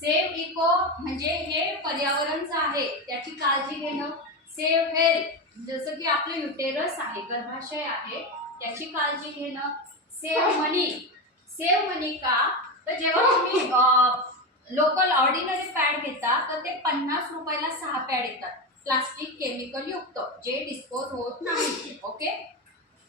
Save eco म्हणजे हे पर्यावरणचं आहे त्याची काळजी घेणं. सेव्ह हेल्थ जसं की आपलं युटेरस आहे, गर्भाशय आहे, त्याची काळजी घेणं. सेव्ह मनी, सेव्ह मनी का तर जेव्हा तुम्ही लोकल ऑर्डिनरी पॅड घेता तर ते 50 रुपयाला 6 पॅड येतात, प्लास्टिक केमिकल युक्त, जे डिस्पोज होत नाही. ओके,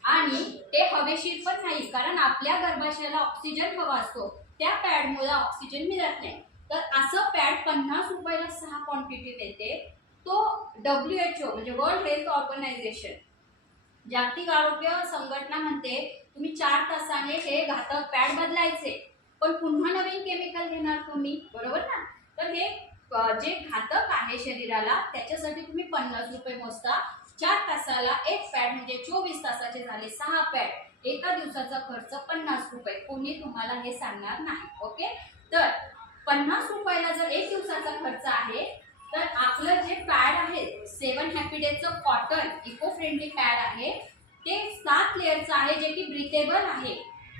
आणि ते हवेशीर पण नाही, कारण आपल्या गर्भाशयाला ऑक्सिजन हवा असतो, त्या पॅडमुळे ऑक्सिजन मिळत नाही. तर असं पॅड 50 रुपयाला 6 क्वांटिटी देते. तो WHO म्हणजे वर्ल्ड हेल्थ ऑर्गनायझेशन, जागतिक आरोग्य संघटना म्हणते तुम्ही 4 तासाने हे घातक पॅड बदलायचे, पण पुन्हा नवीन केमिकल घेणार तुम्ही, बरोबर ना. तर हे जे घातक आहे शरीराला त्याच्यासाठी तुम्ही 50 रुपये मोजता. 4 तासाला एक पॅड म्हणजे 24 तासाचे झाले 6 पॅड, एका दिवसाचा खर्च 50 रुपये. कोणी तुम्हाला हे सांगणार नाही. ओके, तर 50 रुपयाला जर एक दिवसाचा खर्च आहे तर आपलं जे पॅड आहे 7 हॅपी डेजचं कॉटन इको फ्रेंडली पॅड आहे, ते 7 लेअरचं आहे, जे की ब्रीथेबल आहे.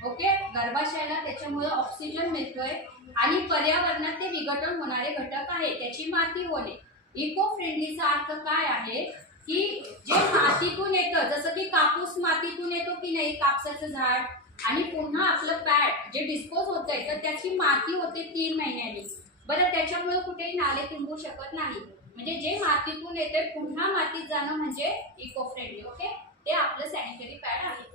ओके, गर्भाशयाला त्याच्यामुळे ऑक्सिजन मिळतोय आणि पर्यावरणात ते विघटन होणारे घटक आहे, त्याची माती होणे. इको फ्रेंडलीचा अर्थ काय आहे की जे मातीतून येतं, जसं की कापूस मातीतून येतो की नाही, कापसाचं झाड, आणि पुन्हा आपलं पॅड जे डिस्पोज होतंय तर त्याची माती होते 3 महिन्यांनी. बरं, त्याच्यामुळे कुठेही नाले तुंबू शकत नाही, म्हणजे जे मातीतून येते पुन्हा मातीत जाणं म्हणजे इको फ्रेंडली. ओके, ते आपलं सॅनिटरी पॅड आहे.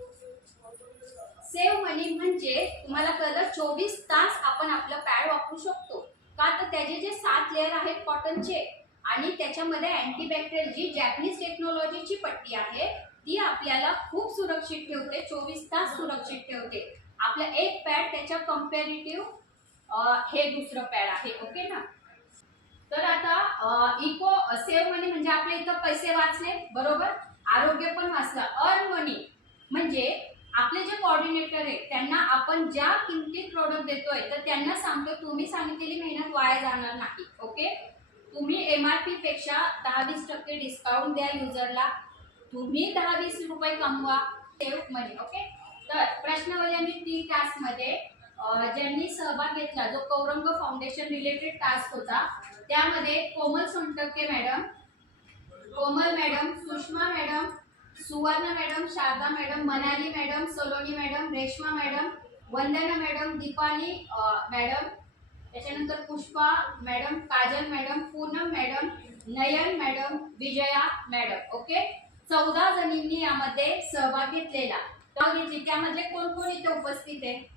सेव्ह मनी म्हणजे तुम्हाला कळलं 24 तास आपण आपलं पॅड वापरू शकतो का, तर त्याचे जे 7 लेअर आहेत कॉटनचे आणि त्याच्यामध्ये अँटीबॅक्टेरियल जी जॅपनीज टेक्नॉलॉजीची पट्टी आहे ती आपल्याला खूप सुरक्षित ठेवते, 24 तास सुरक्षित ठेवते. आपलं एक पॅड त्याच्या कंपॅरेटिव्ह हे दुसरं पॅड आहे. ओके ना. तर आता इको सेव्ह मनी म्हणजे आपल्या इथं पैसे वाचले, बरोबर, आरोग्य पण वाचलं. अर्न मनी म्हणजे आपले जे कोऑर्डिनेटर आहे त्यांना आपण ज्या किमतीत प्रोडक्ट देतोय तर त्यांना सांगतो तुम्ही सांगितलेली मेहनत वाया जाणार नाही. ओके, तुम्ही MRP पेक्षा 10-20% डिस्काउंट द्या युजरला, तुम्ही 10-20 रुपये कमवा. सेव्ह मनी. ओके, तर प्रश्नावली 3 टास्कमध्ये ज्यांनी सहभाग घेतला, जो कौरंग फाउंडेशन रिलेटेड टास्क होता, त्यामध्ये Komal Sontakke madam, Komal madam, Sushma madam, Suvarna madam, Sharada madam, Manali madam, Saloni madam, Reshma madam, Vandana madam, Deepali madam, त्याच्यानंतर Pushpa madam, Kajal madam, Poonam madam, Nayan madam, Vijaya madam. Okay, 14 जणींनी यामध्ये सहभाग घेतलेला. त्यामधले कोण कोण इथे उपस्थित आहे?